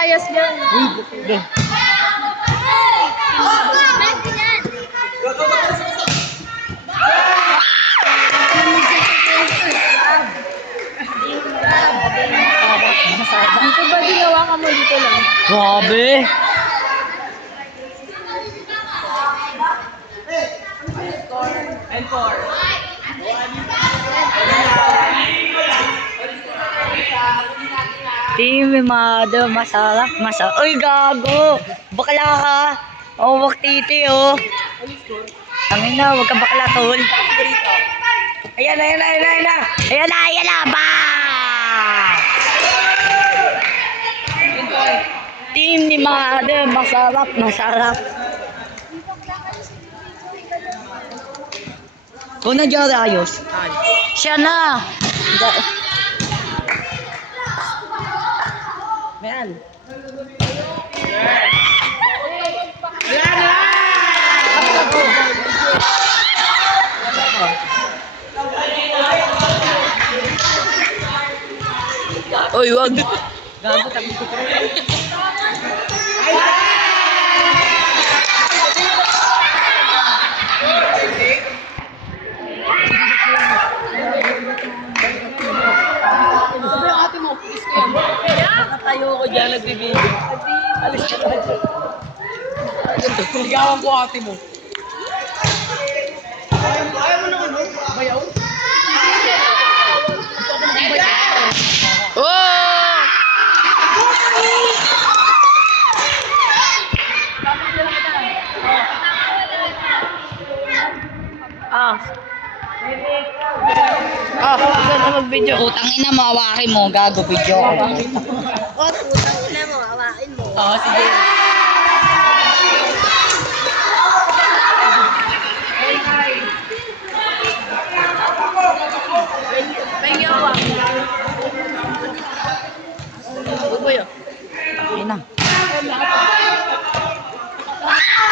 layas yan. Dito ba ginawa ka mo dito lang? Grabe. Team Mimado, masarap. Uy, gago! Bakla ka! Oh, waktiti, oh. Tangin na, huwag ka bakla, tol. Ayan na, ayan na, ayan na, ayan na! Ayan na, ayan na! Ba! Team ni Mado, masarap. Kung nandiyan ayos. Siya na! Meron. Oy, wag. Gago tabi ko. Nakatayo ko dyan, nagbibigay. Alis ka na dyan. Ligawan ko ate mo. Ayaw mo naman, no? Bayaw? Oh! Ganda mag-video. Putangin na, mawawakin mo. Gago, video ko. Putang ina mo, hawakin mo. Sige. May yawa.